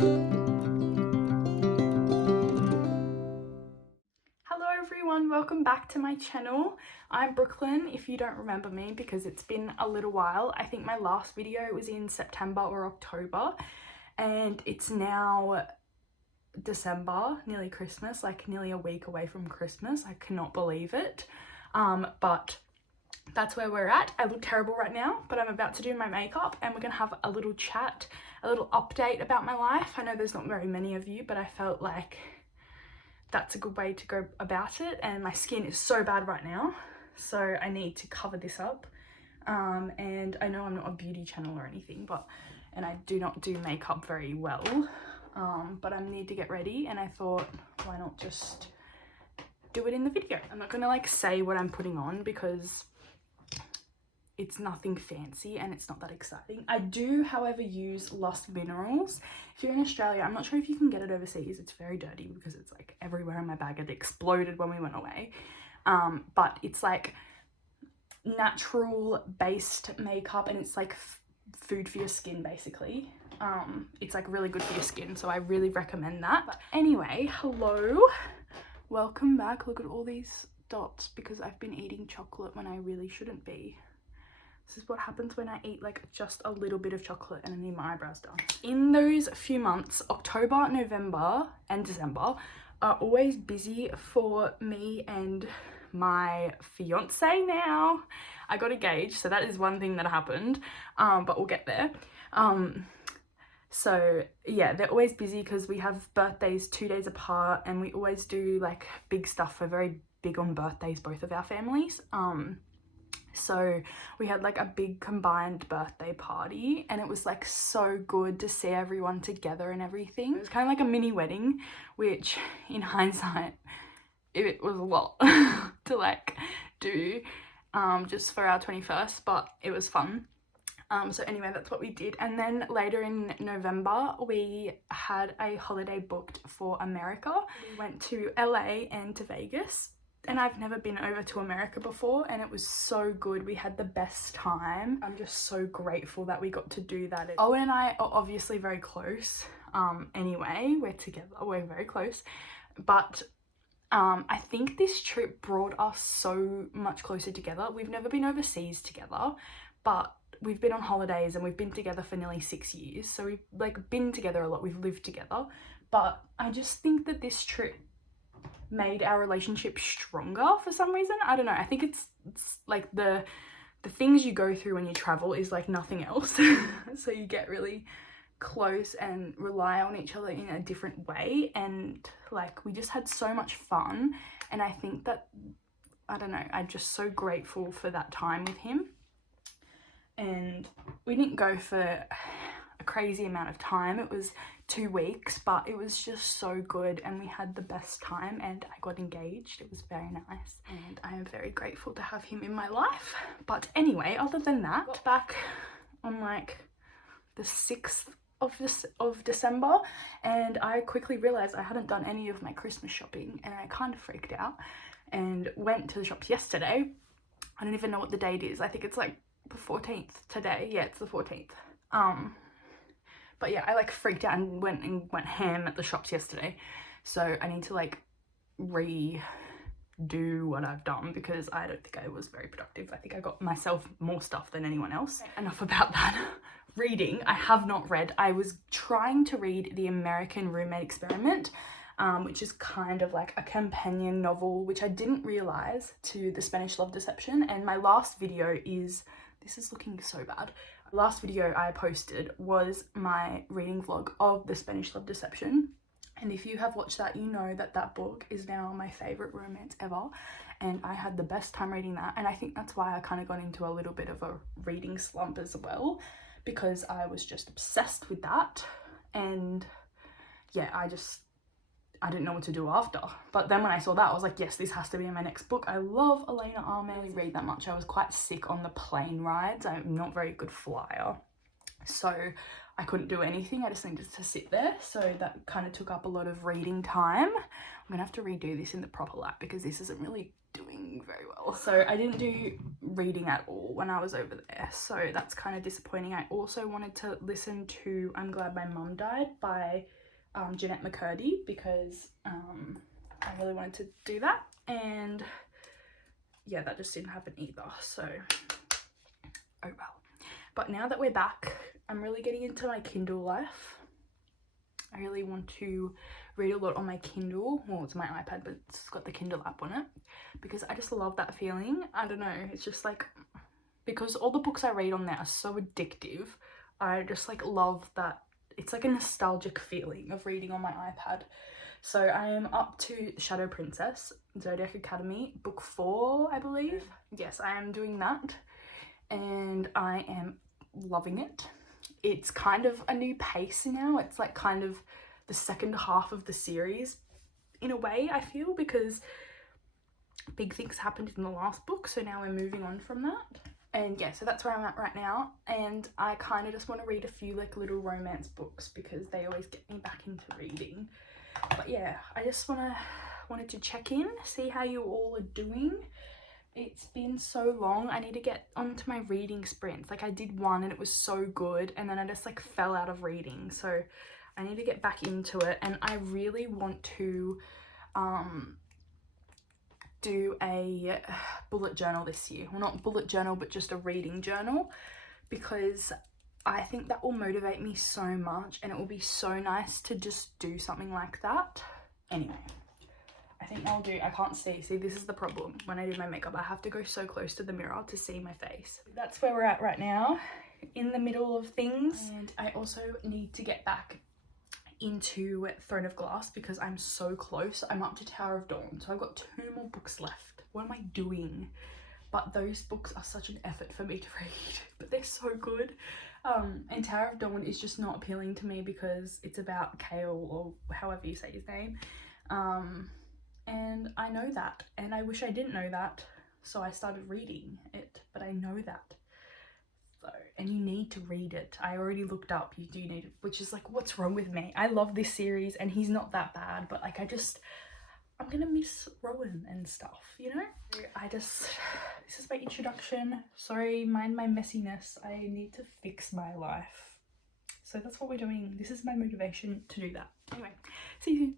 Hello everyone, welcome back to my channel. I'm Brooklyn, if you don't remember me, because it's been a little while. I think my last video was in September or October, and it's now December, nearly Christmas, like nearly a week away from Christmas. I cannot believe it. But that's where we're at. I look terrible right now, but I'm about to do my makeup and we're gonna have a little chat, a little update about my life. I know there's not very many of you, but I felt like that's a good way to go about it, and my skin is so bad right now, so I need to cover this up. And I know I'm not a beauty channel or anything, and I do not do makeup very well, but I need to get ready, and I thought, why not just do it in the video? I'm not gonna like say what I'm putting on because it's nothing fancy and it's not that exciting. I do, however, use Lost Minerals. If you're in Australia, I'm not sure if you can get it overseas. It's very dirty because it's like everywhere in my bag. It exploded when we went away. But it's like natural based makeup, and it's like food for your skin basically. It's like really good for your skin, so I really recommend that. But anyway, hello, welcome back. Look at all these dots because I've been eating chocolate when I really shouldn't be. This is what happens when I eat like just a little bit of chocolate and I need my eyebrows done. In those few months, October, November and December are always busy for me and my fiance now. I got engaged, so that is one thing that happened, but we'll get there. So yeah, they're always busy because we have birthdays 2 days apart, and we always do like big stuff. We're very big on birthdays, both of our families. So we had like a big combined birthday party, and it was like so good to see everyone together and everything. It was kind of like a mini wedding, which in hindsight it was a lot to like do just for our 21st, but it was fun. So anyway, that's what we did. And then later in November we had a holiday booked for America. We went to LA and to Vegas. And I've never been over to America before, and it was so good. We had the best time. I'm just so grateful that we got to do that. Owen and I are obviously very close. Anyway, we're together, we're very close. But I think this trip brought us so much closer together. We've never been overseas together, but we've been on holidays and we've been together for nearly 6 years. So we've like been together a lot, we've lived together. But I just think that this trip made our relationship stronger for some reason. I don't know, I think it's like the things you go through when you travel is like nothing else. So you get really close and rely on each other in a different way, and like we just had so much fun. And I think that, I don't know, I'm just so grateful for that time with him. And we didn't go for a crazy amount of time, it was 2 weeks, but it was just so good and we had the best time, and I got engaged. It was very nice, and I am very grateful to have him in my life. But anyway, other than that, got back on like the 6th of December, and I quickly realized I hadn't done any of my Christmas shopping, and I kind of freaked out and went to the shops yesterday. I don't even know what the date is. I think it's like the 14th today. Yeah, it's the 14th. But yeah, I like freaked out and went ham at the shops yesterday. So I need to like redo what I've done because I don't think I was very productive. I think I got myself more stuff than anyone else. Enough about that. Reading, I have not read. I was trying to read The American Roommate Experiment, which is kind of like a companion novel, which I didn't realize, to The Spanish Love Deception. And my last video is, this is looking so bad. Last video I posted was my reading vlog of The Spanish Love Deception, and if you have watched that, you know that that book is now my favorite romance ever, and I had the best time reading that. And I think that's why I kind of got into a little bit of a reading slump as well, because I was just obsessed with that. And yeah, I didn't know what to do after. But then when I saw that, I was like, yes, this has to be in my next book. I love Elena Armin. I didn't really read that much. I was quite sick on the plane rides. I'm not a very good flyer, so I couldn't do anything. I just needed to sit there. So that kind of took up a lot of reading time. I'm gonna have to redo this in the proper lap because this isn't really doing very well. So I didn't do reading at all when I was over there, so that's kind of disappointing. I also wanted to listen to I'm Glad My Mum Died by Jeanette McCurdy, because I really wanted to do that, and yeah, that just didn't happen either, so oh well. But now that we're back, I'm really getting into my Kindle life. I really want to read a lot on my Kindle. Well, it's my iPad, but it's got the Kindle app on it, because I just love that feeling. I don't know, it's just like, because all the books I read on there are so addictive, I just like love that. It's like a nostalgic feeling of reading on my iPad. So I am up to Shadow Princess, Zodiac Academy, book 4, I believe. Yes, I am doing that, and I am loving it. It's kind of a new pace now. It's like kind of the second half of the series in a way, I feel, because big things happened in the last book, so now we're moving on from that. And yeah, so that's where I'm at right now, and I kind of just want to read a few like little romance books because they always get me back into reading. But yeah, I just wanted to check in, see how you all are doing. It's been so long. I need to get onto my reading sprints. Like, I did one and it was so good, and then I just like fell out of reading, so I need to get back into it. And I really want to do a bullet journal this year. Well, not bullet journal, but just a reading journal, because I think that will motivate me so much, and it will be so nice to just do something like that. Anyway, I think I can't see, this is the problem. When I do my makeup, I have to go so close to the mirror to see my face. That's where we're at right now, in the middle of things. And I also need to get back into Throne of Glass because I'm so close. I'm up to Tower of Dawn, so I've got 2 more books left. What am I doing? But those books are such an effort for me to read, but they're so good. And Tower of Dawn is just not appealing to me because it's about Kale, or however you say his name. And I know that, and I wish I didn't know that, so I started reading it, but I know that. So, and you need to read it. I already looked up, you do need it, which is like, what's wrong with me? I love this series and he's not that bad, but like I'm gonna miss Rowan and stuff, you know? This is my introduction. Sorry, mind my messiness. I need to fix my life. So that's what we're doing. This is my motivation to do that. Anyway, see you soon.